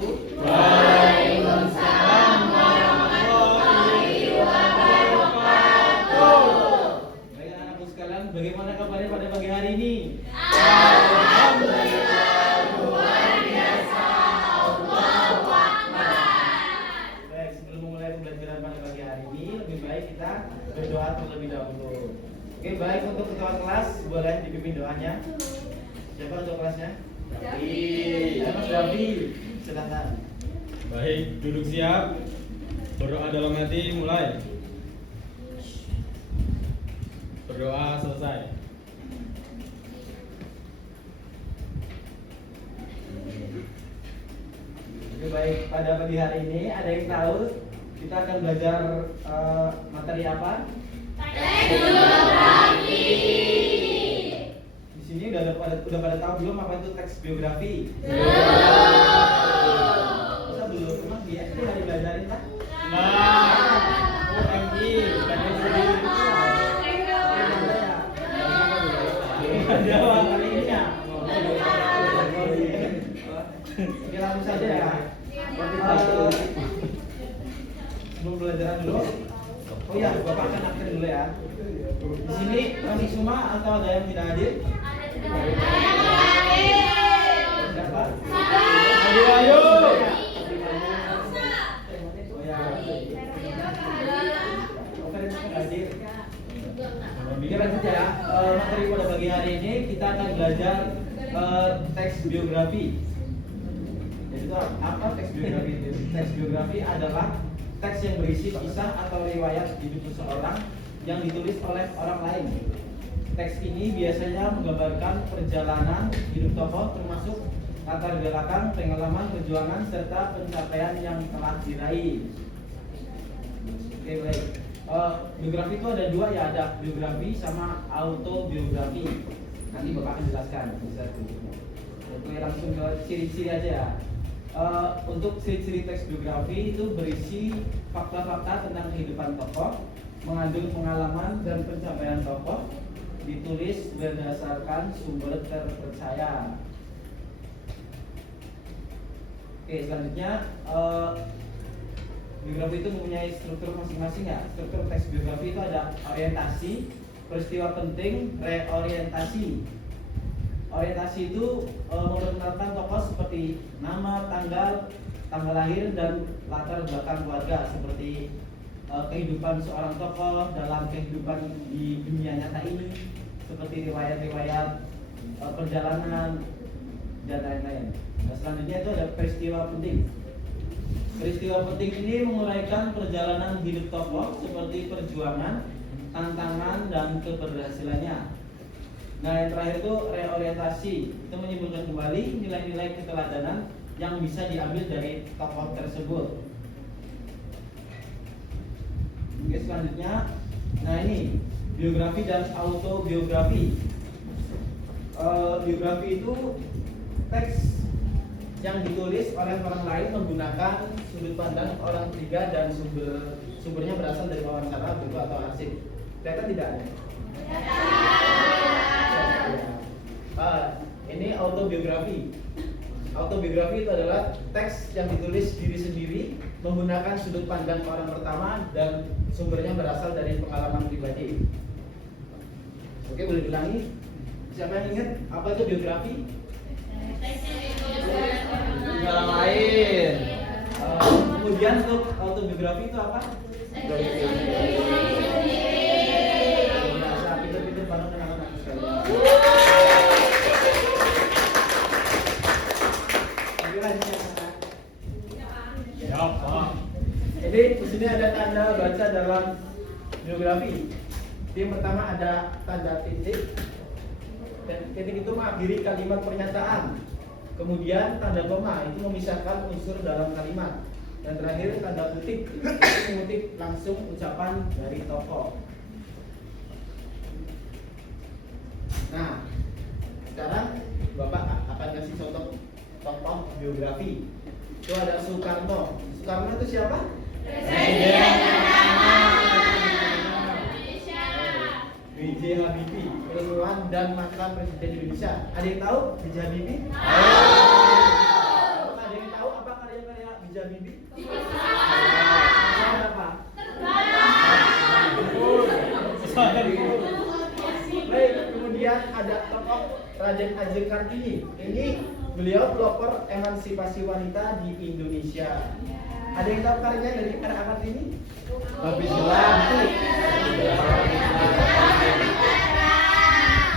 wabarakatuh. Waalaikumsalam warahmatullahi wabarakatuh. Baik anak-anakku sekalian, bagaimana kabarnya pada pagi hari ini? Alhamdulillah luar biasa. Allahu Akbar. Baik, sebelum memulai pembelajaran pada pagi hari ini, lebih baik kita berdoa terlebih dahulu. Oke, baik, untuk ketua kelas boleh dipimpin doanya. Siapa ketua kelasnya? Mas Davi, silakan. Baik, duduk siap. Berdoa dalam hati mulai. Berdoa selesai. Oke, baik, pada pagi hari ini ada yang tahu kita akan belajar materi apa? Teknografi. Di sini udah pada tahu belum apa itu teks biografi? Masa belum? Emang di SD hari belajarin kan? UMI dan SD. Jawab kali ini ya. Oke, langsung saja ya. Sebelum belajaran dulu. Oh ya, Bapak akan absen dulu ya. Di sini masih semua atau ada yang tidak hadir? Siapa? Ayo. Oh ya. Oke, hadir. Oke, lanjut ya. Materi pada pagi hari ini kita akan belajar teks biografi. Jadi itu apa teks biografi? Teks biografi adalah teks yang berisi kisah atau riwayat hidup seseorang yang ditulis oleh orang lain. Teks ini biasanya menggambarkan perjalanan hidup tokoh termasuk latar belakang, pengalaman, perjuangan serta pencapaian yang telah diraih. Oke, baik. Biografi itu ada dua ya, ada biografi sama autobiografi. Nanti Bapak akan jelaskan bisa tunjuknya. Oke, langsung ke ciri-ciri aja ya. Untuk ciri-ciri teks biografi itu berisi fakta-fakta tentang kehidupan tokoh, mengandung pengalaman dan pencapaian tokoh, ditulis berdasarkan sumber terpercaya. Oke, selanjutnya biografi itu mempunyai struktur masing-masing ya. Struktur teks biografi itu ada orientasi, peristiwa penting, reorientasi. Orientasi itu memperkenalkan tokoh seperti nama, tanggal lahir dan latar belakang keluarga, seperti kehidupan seorang tokoh dalam kehidupan di dunia nyata ini, seperti riwayat-riwayat perjalanan dan lain-lain. Nah, selanjutnya itu ada peristiwa penting. Peristiwa penting ini menguraikan perjalanan hidup tokoh seperti perjuangan, tantangan dan keberhasilannya. Nah, yang terakhir itu reorientasi, itu menyimpulkan kembali nilai-nilai keteladanan yang bisa diambil dari tokoh tersebut. Oke, selanjutnya, nah ini biografi dan autobiografi. Biografi itu teks yang ditulis oleh orang lain menggunakan sudut pandang orang ketiga dan sumbernya berasal dari wawancara, buku atau arsip. Kelihatan tidak? Ini autobiografi. Autobiografi itu adalah teks yang ditulis diri sendiri menggunakan sudut pandang orang pertama dan sumbernya berasal dari pengalaman pribadi. Oke, boleh diulangi? Siapa yang ingat apa itu biografi? Orang lain. Kemudian untuk autobiografi itu apa? Pintar-pintar banget anak-anak sekalian. Ya, Pak. Jadi di sini ada tanda baca dalam biografi. Yang pertama ada tanda titik. Dan titik itu mengakhiri kalimat pernyataan. Kemudian tanda koma itu memisahkan unsur dalam kalimat. Dan terakhir tanda kutip itu mengutip langsung ucapan dari tokoh. Nah, sekarang Bapak akan kasih contoh tokoh biografi. Itu ada Soekarno. Soekarno itu siapa? Presiden pertama Indonesia. B.J. Habibie, ilmuwan dan mantan presiden Indonesia. Ada yang tahu B.J. Habibie? Tahu. Ada yang tahu apa karya Khadijah Bibi? Apa? Baik, kemudian ada tokoh Raden Ajeng Kartini. Ini beliau pelopor emansipasi wanita di Indonesia. Ada yang tahu karyanya dari anak Kartini? Babi Selam.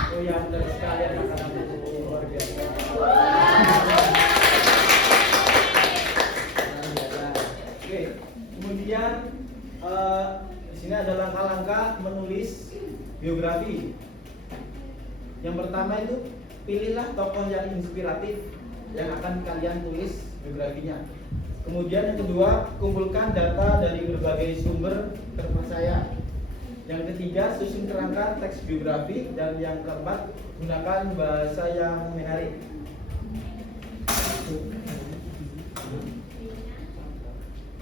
Oh ya, benar sekali anak-anak luar biasa. Oke, kemudian di sini ada langkah-langkah menulis biografi. Yang pertama itu pilihlah tokoh yang inspiratif yang akan kalian tulis biografinya. Kemudian yang kedua, kumpulkan data dari berbagai sumber terpercaya. Yang ketiga, susun kerangka teks biografi. Dan yang keempat, gunakan bahasa yang menarik.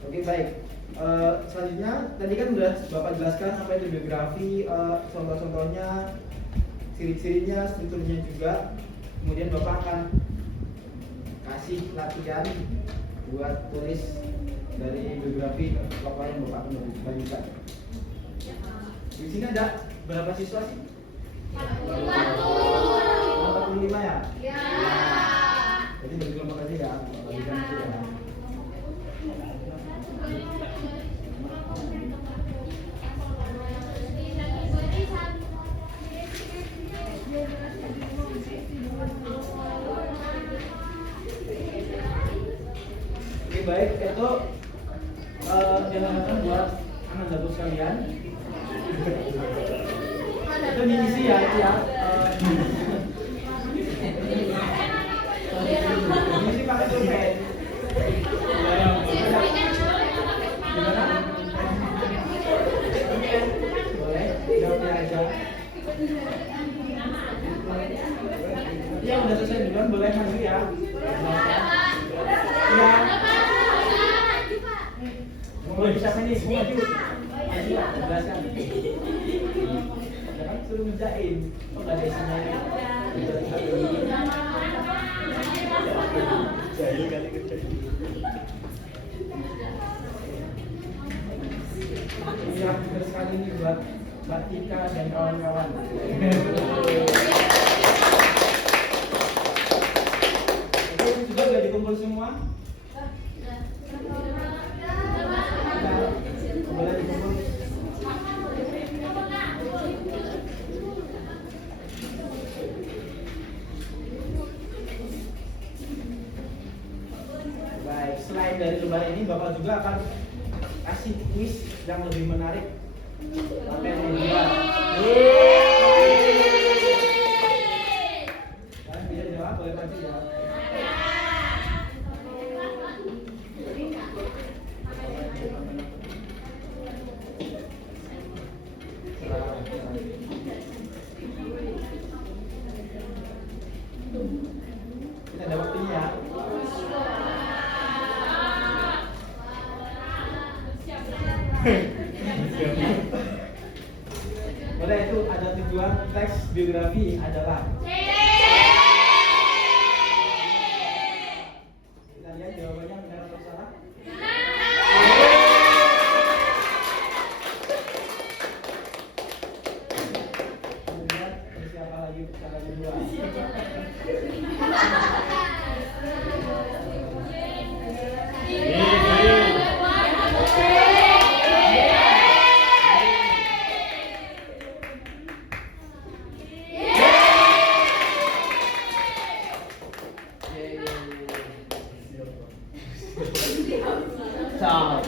Oke, baik. Selanjutnya, tadi kan sudah Bapak jelaskan apa itu biografi, contoh-contohnya, ciri-cirinya, strukturnya juga. Kemudian Bapak akan kasih latihan buat tulis dari biografi tokoh yang Bapak bagikan. Di sini ada berapa siswa sih? 45 ya? Ya. Jadi bagi kelompok aja ya, bagikan itu ya. Oke, baik, itu diharapkan buat anak dapur sekalian. Itu diisi ya, itu ya. Diisi pakai pulpen. Gimana? Boleh, jawabnya aja. Ya udah selesai duluan, boleh maju ya. Ya. Boleh bisa ini, mau maju. Maju, jelaskan. Jangan suruh ngerjain. Oh, nggak ada isinya. Jahil kali kerjain. Ya, benar sekali ini buat Mbak Tika dan kawan-kawan. Oke, sudah sudah dikumpul semua? Boleh dikumpul. Baik, selain dari lembar ini, Bapak juga akan kasih kuis yang lebih menarik. Pakai lembar. Kalian bisa jawab, boleh maju ya. Kita ada waktunya ya. Boleh, itu ada tujuan teks biografi adalah. Kita lihat jawabannya benar atau salah. Kemudian siapa lagi cara kedua? Ciao.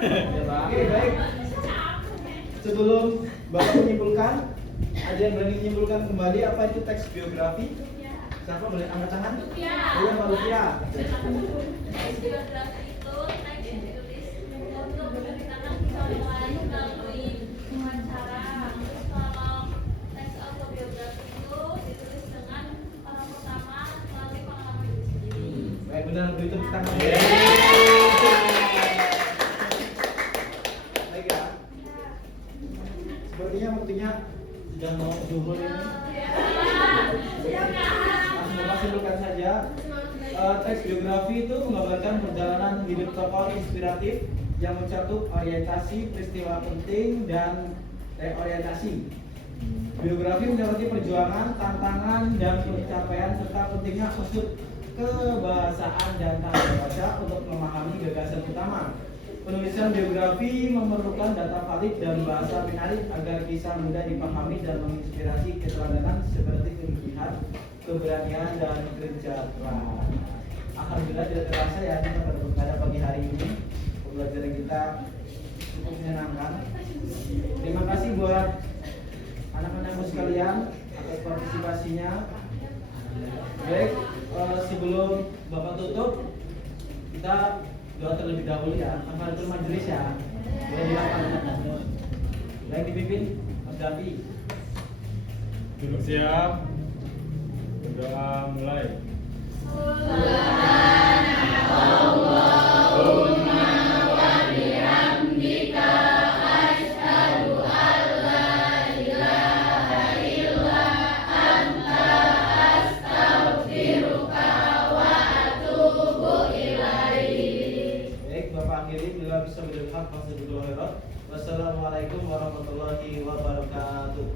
Ya, Pak. Oke, baik. Sebelum Bapak menyimpulkan, ada yang berani menyimpulkan kembali apa itu teks biografi? Siapa boleh angkat tangan? Iya, Mbak Lufia. Teks biografi itu teks yang ditulis untuk menceritakan kisah orang lain melalui wawancara. Terus kalau teks autobiografi itu ditulis dengan orang pertama melalui pengalaman hidup sendiri. Baik, benar begitu kita tangan. Baik ya. Sepertinya waktunya sudah mau zuhur ini. Langsung Bapak simpulkan saja. Teks biografi itu menggambarkan perjalanan hidup tokoh inspiratif yang mencakup orientasi, peristiwa penting, dan reorientasi. Biografi menyoroti perjuangan, tantangan, dan pencapaian serta pentingnya unsur kebahasaan dan tanda baca untuk memahami gagasan utama. Penulisan biografi memerlukan data valid dan bahasa menarik agar kisah mudah dipahami dan menginspirasi keteladanan seperti kegigihan, keberanian, dan kerja keras. Alhamdulillah tidak terasa ya kita pada pagi hari ini pembelajaran kita cukup menyenangkan. Terima kasih buat anak-anakku sekalian atas partisipasinya. Baik, sebelum Bapak tutup, kita doa terlebih dahulu ya, kafaratul majelis ya. Boleh dilakukan. Baik, dipimpin Mas Davi. Duduk siap. Berdoa mulai. Wassalamualaikum warahmatullahi wabarakatuh.